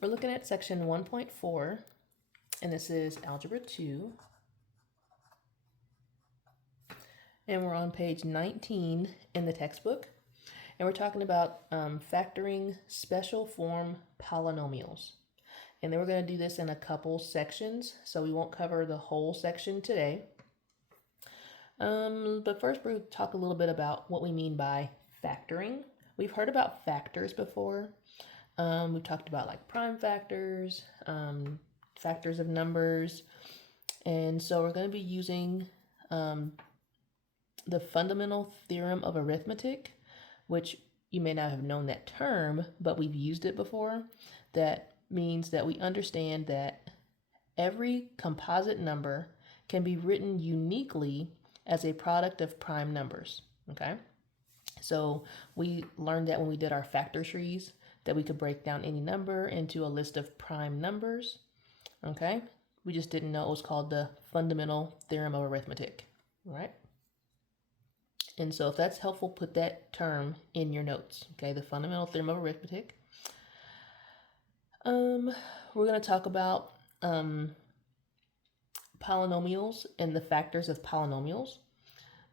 We're looking at section 1.4, and this is Algebra 2. And we're on page 19 in the textbook. And we're talking about factoring special form polynomials. And then we're going to do this in a couple sections, so we won't cover the whole section today. But first we're going to talk a little bit about what we mean by factoring. We've heard about factors before. We've talked about like prime factors, factors of numbers. And so we're going to be using the fundamental theorem of arithmetic, which you may not have known that term, but we've used it before. That means that we understand that every composite number can be written uniquely as a product of prime numbers, okay? So we learned that when we did our factor trees, that we could break down any number into a list of prime numbers, okay? We just didn't know it was called the fundamental theorem of arithmetic, all right? And so if that's helpful, put that term in your notes, okay? The fundamental theorem of arithmetic. We're going to talk about polynomials and the factors of polynomials,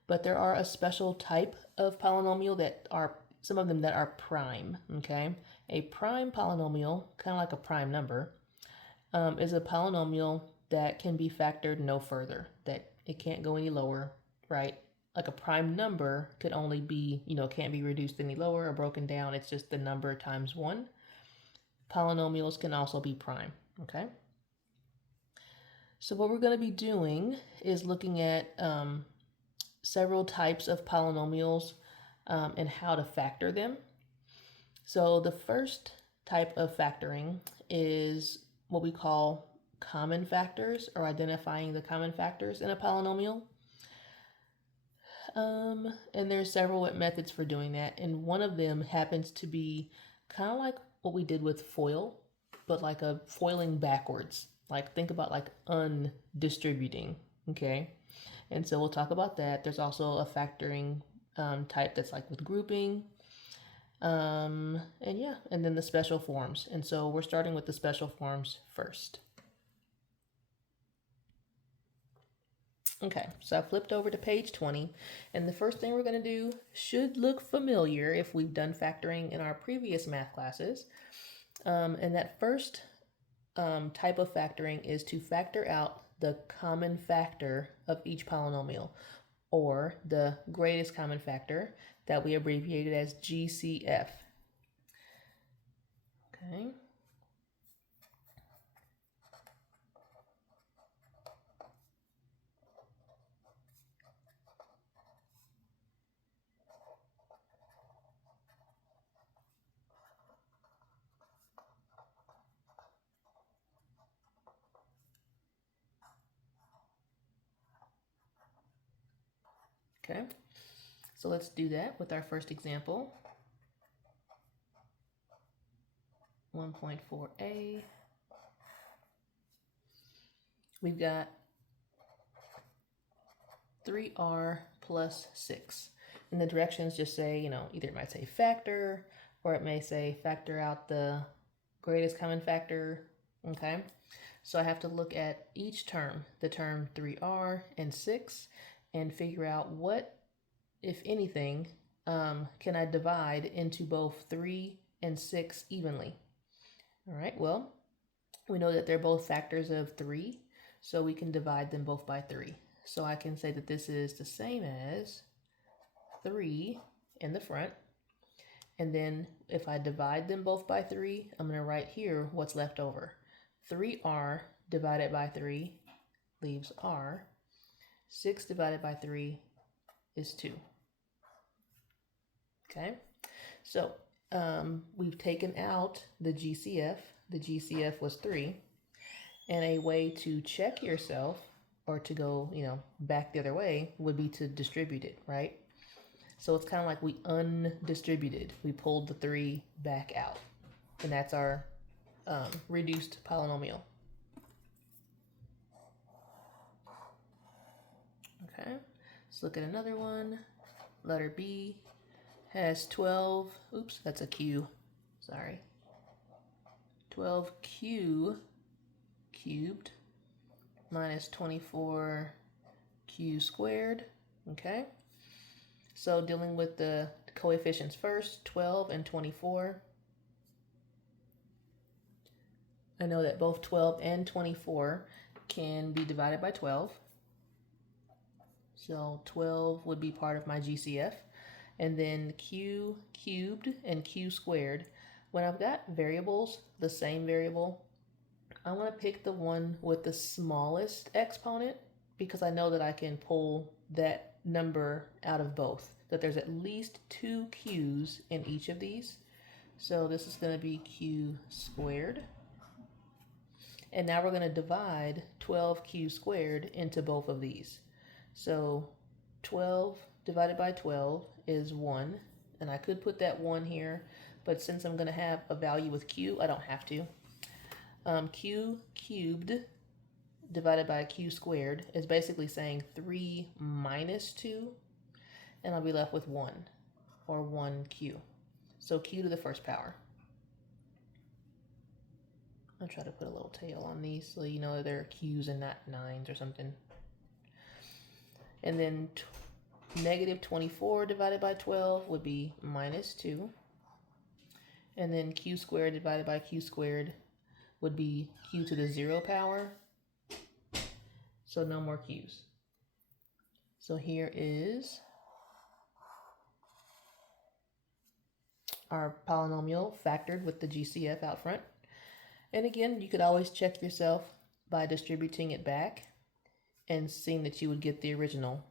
but there are a special type of polynomial that are, some of them that are prime, okay? A prime polynomial, kind of like a prime number, is a polynomial that can be factored no further, that it can't go any lower, right? Like a prime number could only be, can't be reduced any lower or broken down. It's just the number times 1. Polynomials can also be prime, okay? So what we're going to be doing is looking at several types of polynomials and how to factor them. So the first type of factoring is what we call common factors, or identifying the common factors in a polynomial. And there's several methods for doing that, and one of them happens to be kind of like what we did with FOIL, but like a foiling backwards. Like think about like undistributing, okay? And so we'll talk about that. There's also a factoring type that's like with grouping. And yeah, and then the special forms. And so we're starting with the special forms first. Okay, so I flipped over to page 20, and the first thing we're going to do should look familiar if we've done factoring in our previous math classes. And that first type of factoring is to factor out the common factor of each polynomial, or the greatest common factor that we abbreviated as GCF. Okay. Okay, so let's do that with our first example. 1.4a. We've got 3r plus 6. And the directions just say, either it might say factor, or it may say factor out the greatest common factor, okay? So I have to look at each term, the term 3r and 6, and figure out what, if anything, can I divide into both 3 and 6 evenly. All right, well, we know that they're both factors of 3, so we can divide them both by 3. So I can say that this is the same as 3 in the front. And then if I divide them both by 3, I'm going to write here what's left over. 3r divided by 3 leaves r. 6 divided by 3 is 2. Okay, so we've taken out the GCF. The GCF was 3. And a way to check yourself, or to go, back the other way, would be to distribute it, right? So it's kind of like we undistributed. We pulled the 3 back out. And that's our reduced polynomial. Okay, let's look at another one. Letter B has 12. Oops, that's a Q. Sorry. 12q cubed minus 24q squared. Okay, so dealing with the coefficients first, 12 and 24. I know that both 12 and 24 can be divided by 12. So 12 would be part of my GCF. And then q cubed and q squared. When I've got variables, the same variable, I want to pick the one with the smallest exponent because I know that I can pull that number out of both, that there's at least 2 q's in each of these. So this is going to be q squared. And now we're going to divide 12q squared into both of these. So 12 divided by 12 is 1. And I could put that 1 here, but since I'm going to have a value with q, I don't have to. Q cubed divided by q squared is basically saying 3 minus 2, and I'll be left with 1, or 1q. So q to the first power. I'll try to put a little tail on these so you know they're q's and not 9s or something. And then negative 24 divided by 12 would be minus 2. And then q squared divided by q squared would be q to the 0 power. So no more q's. So here is our polynomial factored with the GCF out front. And again, you could always check yourself by distributing it back and seeing that you would get the original.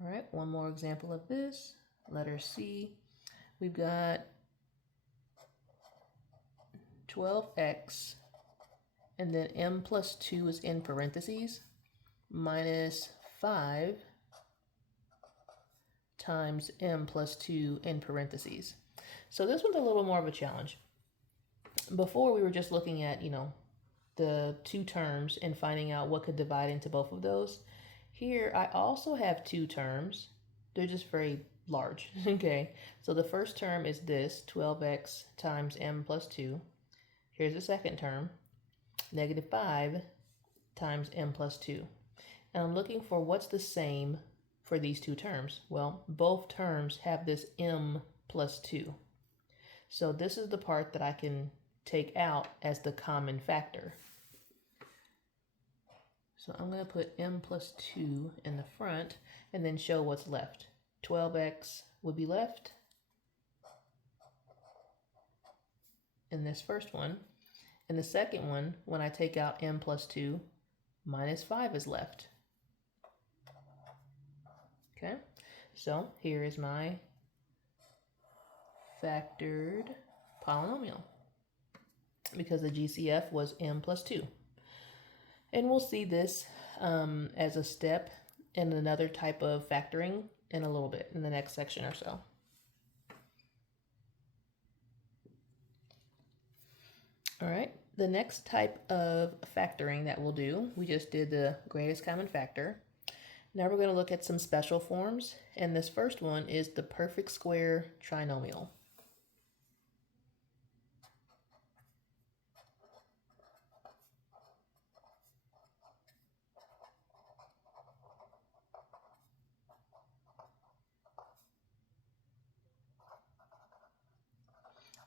All right, one more example of this. Letter C. We've got 12x, and then m plus 2 is in parentheses, minus 5 times m plus 2 in parentheses. So this one's a little more of a challenge. Before we were just looking at, the two terms and finding out what could divide into both of those. Here, I also have two terms. They're just very large, okay? So the first term is this, 12x times m plus 2. Here's the second term, negative 5 times m plus 2. And I'm looking for what's the same for these two terms. Well, both terms have this m plus 2. So this is the part that I can take out as the common factor. So I'm going to put m plus 2 in the front and then show what's left. 12x would be left in this first one. In the second one, when I take out m plus 2, minus 5 is left. Okay, so here is my factored polynomial because the GCF was m plus 2. And we'll see this as a step in another type of factoring in a little bit in the next section or so. All right, the next type of factoring that we'll do, we just did the greatest common factor. Now we're going to look at some special forms, and this first one is the perfect square trinomial.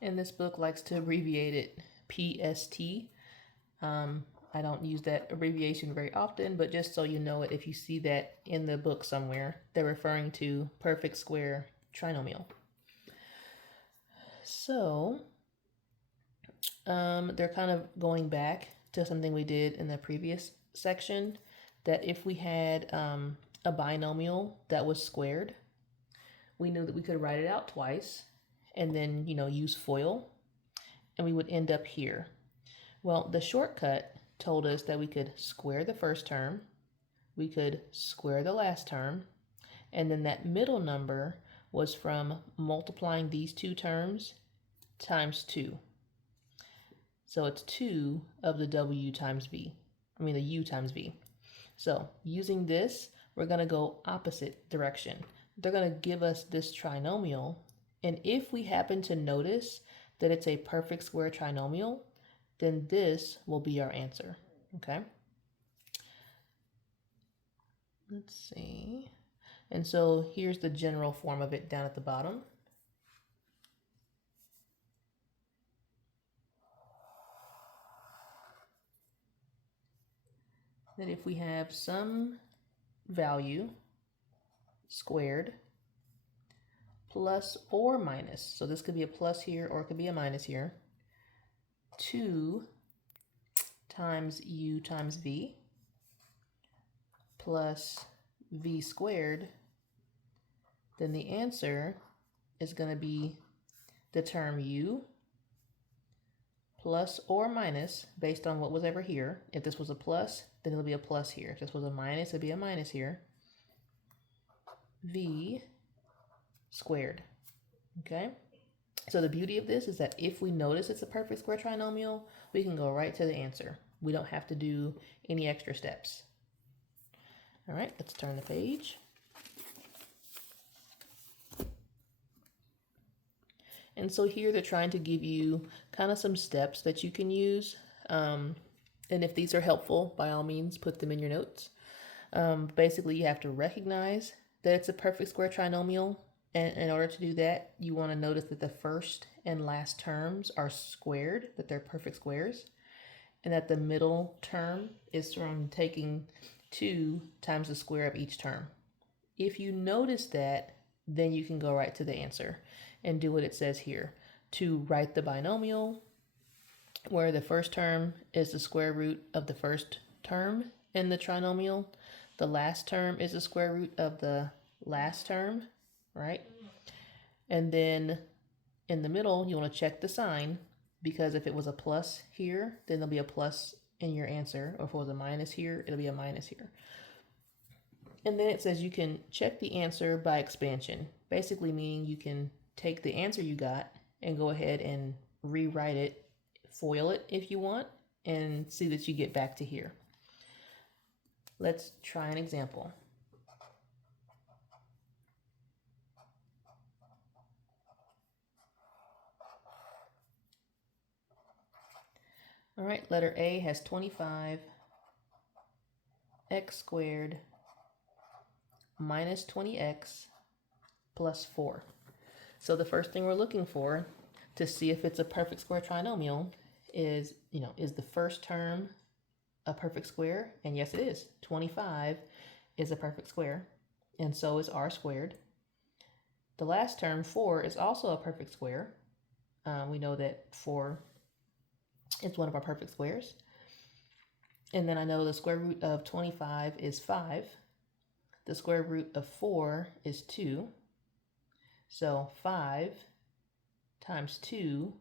And this book likes to abbreviate it PST. I don't use that abbreviation very often, but just so you know it, if you see that in the book somewhere, they're referring to perfect square trinomial. So they're kind of going back to something we did in the previous section, that if we had a binomial that was squared, we knew that we could write it out twice and then, use FOIL, and we would end up here. Well, the shortcut told us that we could square the first term, we could square the last term, and then that middle number was from multiplying these two terms times 2. So it's 2 of the w times v, the u times v. So using this, we're going to go opposite direction. They're going to give us this trinomial, and if we happen to notice that it's a perfect square trinomial, then this will be our answer, okay? Let's see. And so here's the general form of it down at the bottom. That if we have some value squared plus or minus, so this could be a plus here or it could be a minus here, 2 times u times v plus v squared, then the answer is going to be the term u plus or minus based on what was ever here. If this was a plus, then it'll be a plus here. If this was a minus, it'll be a minus here. V squared, okay? So the beauty of this is that if we notice it's a perfect square trinomial, we can go right to the answer. We don't have to do any extra steps. All right, let's turn the page. And so here they're trying to give you kind of some steps that you can use. And if these are helpful, by all means, put them in your notes. Basically, you have to recognize that it's a perfect square trinomial. And in order to do that, you want to notice that the first and last terms are squared, that they're perfect squares. And that the middle term is from taking 2 times the square of each term. If you notice that, then you can go right to the answer and do what it says here. To write the binomial, where the first term is the square root of the first term in the trinomial. The last term is the square root of the last term, right? And then in the middle, you want to check the sign, because if it was a plus here, then there'll be a plus in your answer. Or if it was a minus here, it'll be a minus here. And then it says you can check the answer by expansion, basically meaning you can take the answer you got and go ahead and rewrite it, FOIL it if you want, and see that you get back to here. Let's try an example. All right, letter A has 25 x squared minus 20x plus 4. So the first thing we're looking for to see if it's a perfect square trinomial is, is the first term a perfect square? And yes, it is. 25 is a perfect square, and so is r squared. The last term, 4, is also a perfect square. We know that 4 is one of our perfect squares. And then I know the square root of 25 is 5. The square root of 4 is 2. So 5 times 2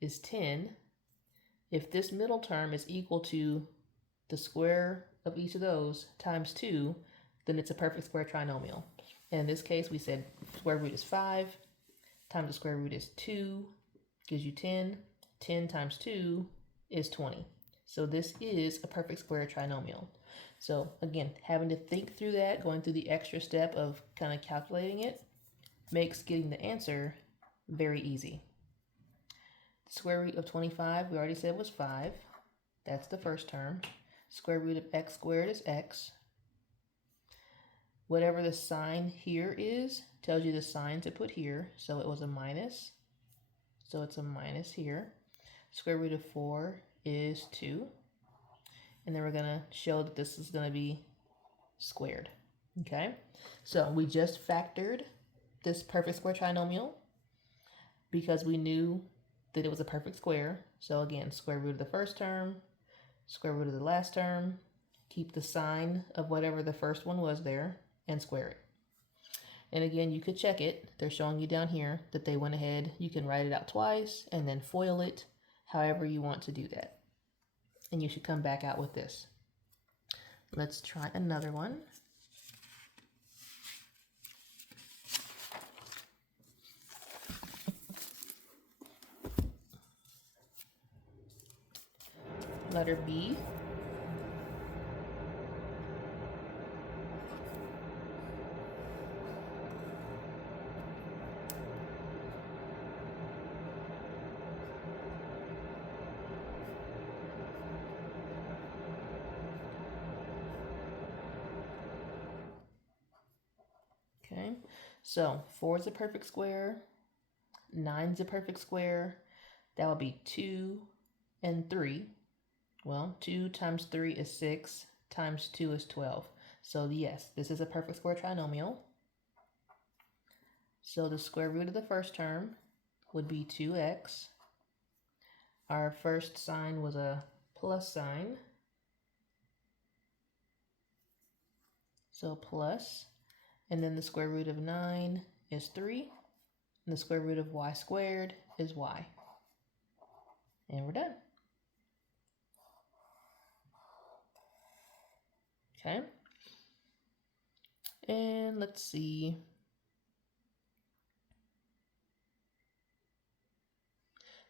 is 10. If this middle term is equal to the square of each of those times 2, then it's a perfect square trinomial. And in this case, we said square root is 5 times the square root is 2 gives you 10. 10 times 2 is 20. So this is a perfect square trinomial. So again, having to think through that, going through the extra step of kind of calculating it, makes getting the answer very easy. The square root of 25, we already said was 5. That's the first term. Square root of x squared is x. Whatever the sign here is, tells you the sign to put here. So it was a minus. So it's a minus here. Square root of 4 is 2. And then we're going to show that this is going to be squared. Okay? So we just factored this perfect square trinomial because we knew that it was a perfect square. So again, square root of the first term, square root of the last term, keep the sign of whatever the first one was there, and square it. And again, you could check it. They're showing you down here that they went ahead. You can write it out twice and then FOIL it, however you want to do that. And you should come back out with this. Let's try another one. Letter B. So 4 is a perfect square, 9 is a perfect square. That would be 2 and 3. Well, 2 times 3 is 6, times 2 is 12. So yes, this is a perfect square trinomial. So the square root of the first term would be 2x. Our first sign was a plus sign. So plus, and then the square root of 9 is 3. And the square root of y squared is y. And we're done. Okay. And let's see.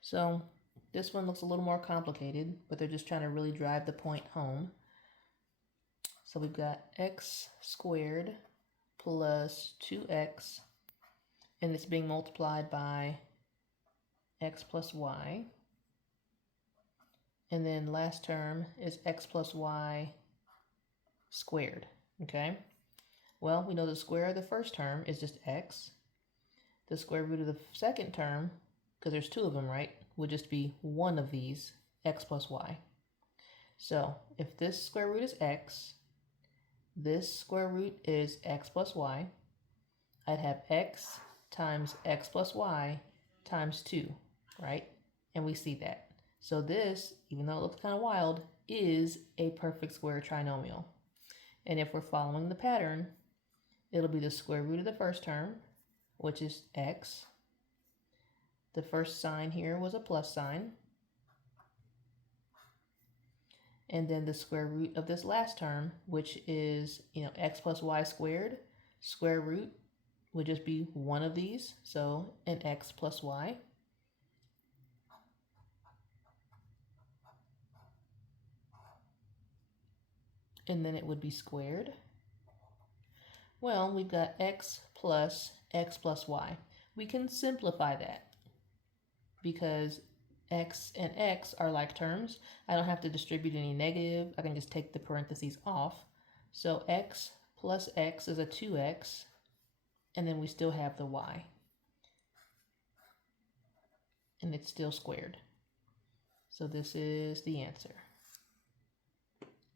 So this one looks a little more complicated, but they're just trying to really drive the point home. So we've got x squared plus 2x, and it's being multiplied by x plus y. And then last term is x plus y squared, okay? Well, we know the square of the first term is just x. The square root of the second term, because there's 2 of them, right, would just be one of these, x plus y. So if this square root is x, this square root is x plus y, I'd have x times x plus y times 2, right? And we see that. So this, even though it looks kind of wild, is a perfect square trinomial. And if we're following the pattern, it'll be the square root of the first term, which is x. The first sign here was a plus sign. And then the square root of this last term, which is, x plus y squared, square root would just be one of these, so an x plus y. And then it would be squared. Well, we've got x plus y. We can simplify that because x and x are like terms. I don't have to distribute any negative. I can just take the parentheses off. So x plus x is a 2x, and then we still have the y. And it's still squared. So this is the answer.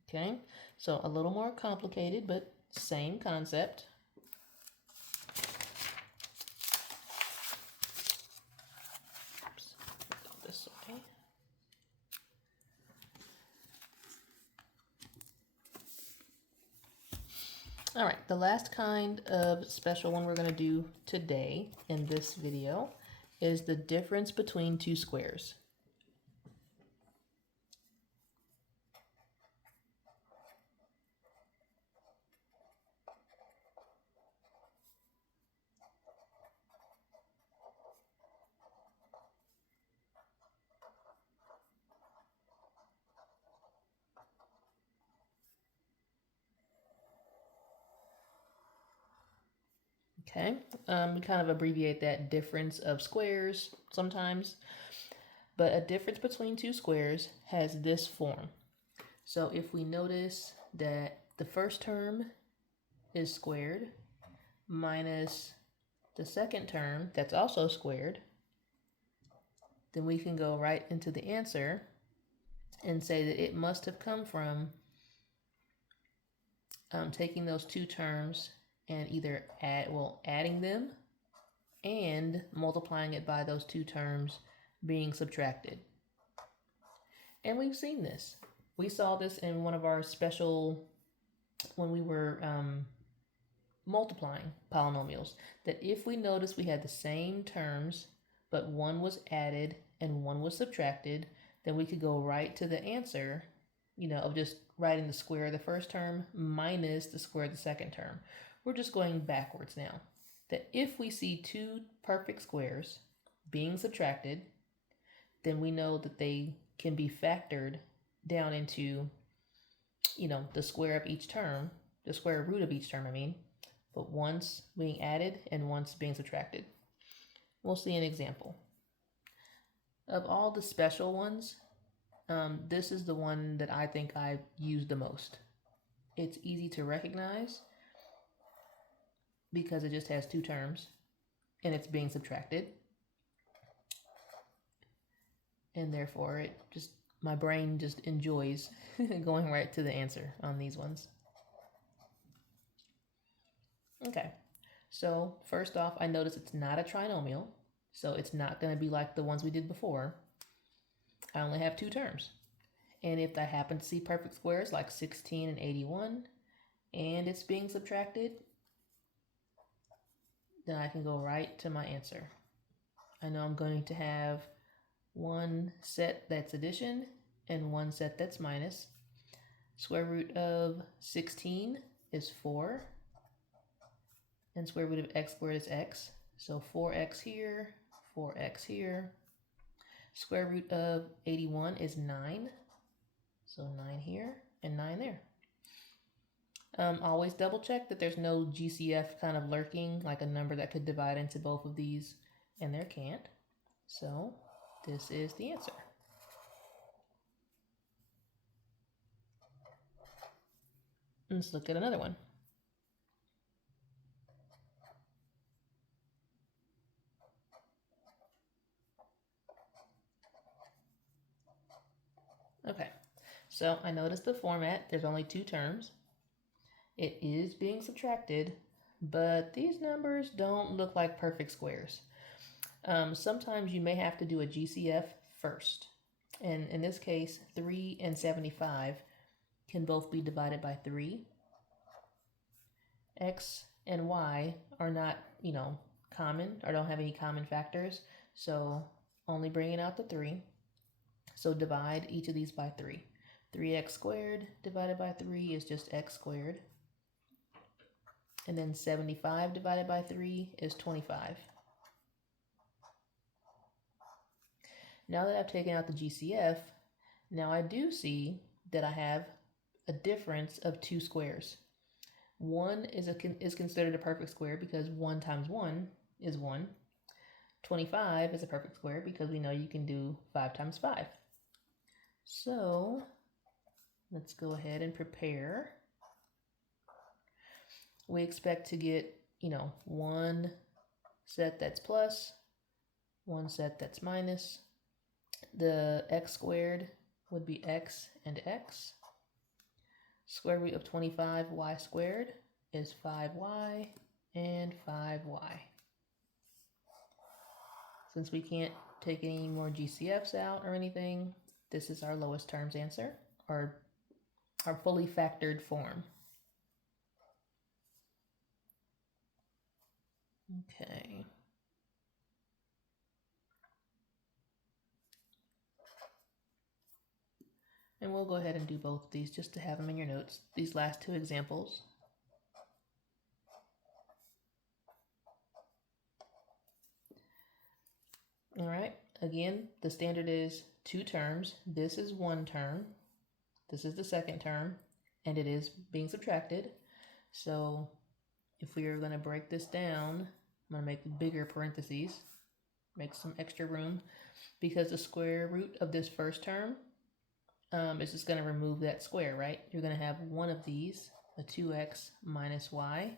Okay, so a little more complicated, but same concept. Oops, go this way. All right, the last kind of special one we're going to do today in this video is the difference between two squares. Okay, we kind of abbreviate that difference of squares sometimes, but a difference between two squares has this form. So if we notice that the first term is squared minus the second term that's also squared, then we can go right into the answer and say that it must have come from taking those two terms and either adding them and multiplying it by those two terms being subtracted. And we've seen this. We saw this in one of our special, when we were multiplying polynomials, that if we notice we had the same terms, but one was added and one was subtracted, then we could go right to the answer, of just writing the square of the first term minus the square of the second term. We're just going backwards now. That if we see two perfect squares being subtracted, then we know that they can be factored down into, the square of each term, the square root of each term, but once being added and once being subtracted. We'll see an example. Of all the special ones, this is the one that I think I've used the most. It's easy to recognize. because it just has two terms and it's being subtracted. And therefore my brain just enjoys going right to the answer on these ones. Okay, so first off, I notice it's not a trinomial, so it's not going to be like the ones we did before. I only have two terms. And if I happen to see perfect squares like 16 and 81, and it's being subtracted, then I can go right to my answer. I know I'm going to have one set that's addition and one set that's minus. Square root of 16 is 4. And square root of x squared is x. So 4x here, 4x here. Square root of 81 is 9. So 9 here and 9 there. Always double check that there's no GCF kind of lurking, like a number that could divide into both of these, and there can't. So this is the answer. Let's look at another one. Okay, so I noticed the format. There's only two terms. It is being subtracted, but these numbers don't look like perfect squares. Sometimes you may have to do a GCF first. And in this case, 3 and 75 can both be divided by 3. X and Y are not, common or don't have any common factors. So only bringing out the 3. So divide each of these by 3. 3x squared divided by 3 is just x squared. And then 75 divided by 3 is 25. Now that I've taken out the GCF, now I do see that I have a difference of two squares. 1 is considered a perfect square because 1 times 1 is 1. 25 is a perfect square because we know you can do 5 times 5. So let's go ahead and prepare. We expect to get, one set that's plus, one set that's minus. The x squared would be x and x. Square root of 25y squared is 5y and 5y. Since we can't take any more GCFs out or anything, this is our lowest terms answer, or our fully factored form. Okay. And we'll go ahead and do both of these just to have them in your notes, these last two examples. All right, again, the standard is two terms. This is one term. This is the second term, and it is being subtracted. So if we are going to break this down, I'm going to make bigger parentheses, make some extra room, because the square root of this first term is just going to remove that square, right? You're going to have one of these, a 2x minus y.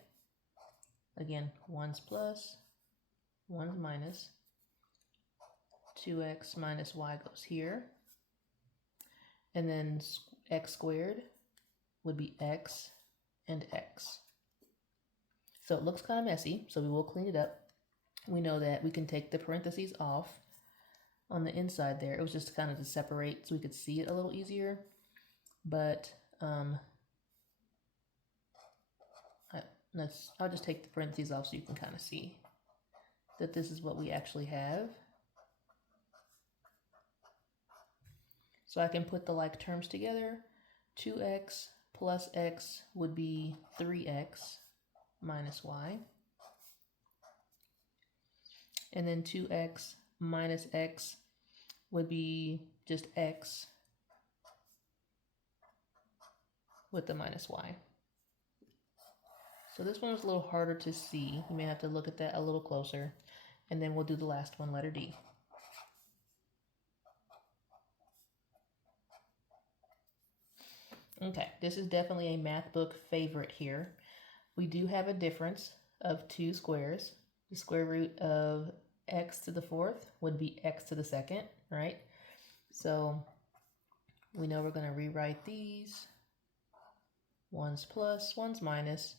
Again, one's plus, one's minus. 2x minus y goes here. And then x squared would be x and x. So it looks kind of messy, so we will clean it up. We know that we can take the parentheses off on the inside there. It was just kind of to separate so we could see it a little easier. But I'll just take the parentheses off so you can kind of see that this is what we actually have. So I can put the like terms together. 2x plus x would be 3x minus y. And then 2x minus x would be just x with the minus y. So this one was a little harder to see. You may have to look at that a little closer. And then we'll do the last one, letter D. Okay, this is definitely a math book favorite here. We do have a difference of two squares. The square root of x to the fourth would be x to the second, right? So we know we're going to rewrite these. One's plus, one's minus.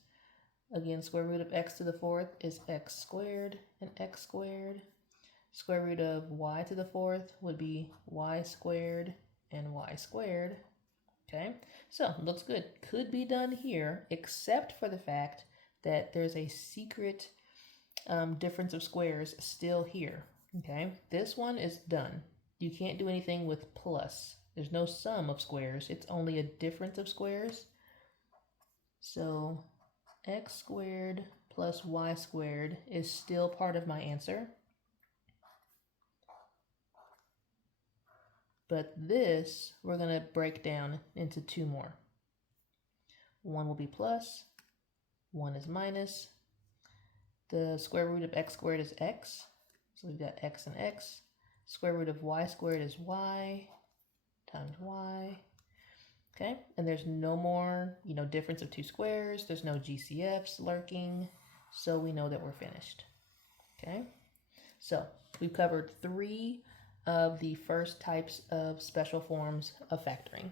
Again, square root of x to the fourth is x squared and x squared. Square root of y to the fourth would be y squared and y squared. Okay, so looks good. Could be done here, except for the fact that there's a secret difference of squares still here. Okay, this one is done. You can't do anything with plus. There's no sum of squares. It's only a difference of squares. So x squared plus y squared is still part of my answer. But this, we're going to break down into two more. One will be plus, one is minus. The square root of x squared is x. So we've got x and x. Square root of y squared is y times y. Okay, and there's no more, difference of two squares. There's no GCFs lurking. So we know that we're finished. Okay, so we've covered 3 of the first types of special forms of factoring.